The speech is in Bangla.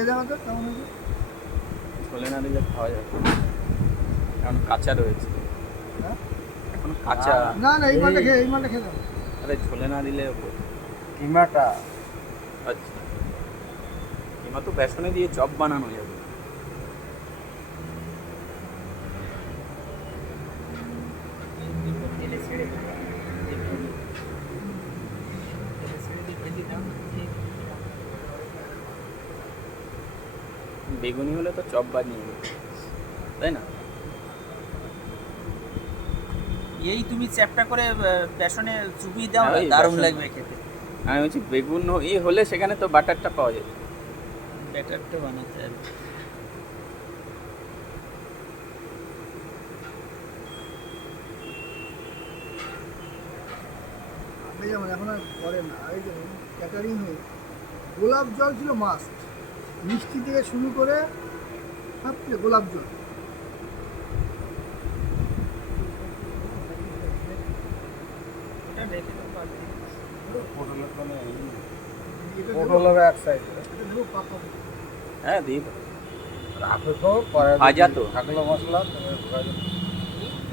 খেয়ে যাওয়া তো কেমন হবে? ঝোলে না দিলে খাওয়া যাবে। এখন কাঁচা রয়েছে। হ্যাঁ? এখন কাঁচা। না না এই মালটা খেয়ে এই মালটা খেয়ে যাবে আরে ঝোলে না দিলে কিমাটা? আচ্ছা। কিমা তো বেসনে দিয়ে চপ বানানো যাবে তেলে ছেড়ে দেবো তেলে ছেড়ে দিয়ে ভেজে দাও দিয়ে বেগুনি হলে তো চপ বানিয়ে দেবে তাই না? এই তুমি চ্যাপটা করে বেসনে চুপিয়ে দাও হ্যাঁ, না দারুণ লাগবে খেতে। আমি বলছি বেগুন হ- ই হলে সেখানে তো বাটারটা পাওয়া যায় ব্যাটারটা বানাতে হবে। আপনি যেমন এখন আর করেন না আগে যেমন ক্যাটারিং হয়ে গোলাপ জল ছিল মাস্ট মিষ্টি থেকে শুরু করে সব কিছু গোলাপ জল দেবো হ্যাঁ দিই তো। রাখো তো পরে ভাজা তো। থাকল মশলা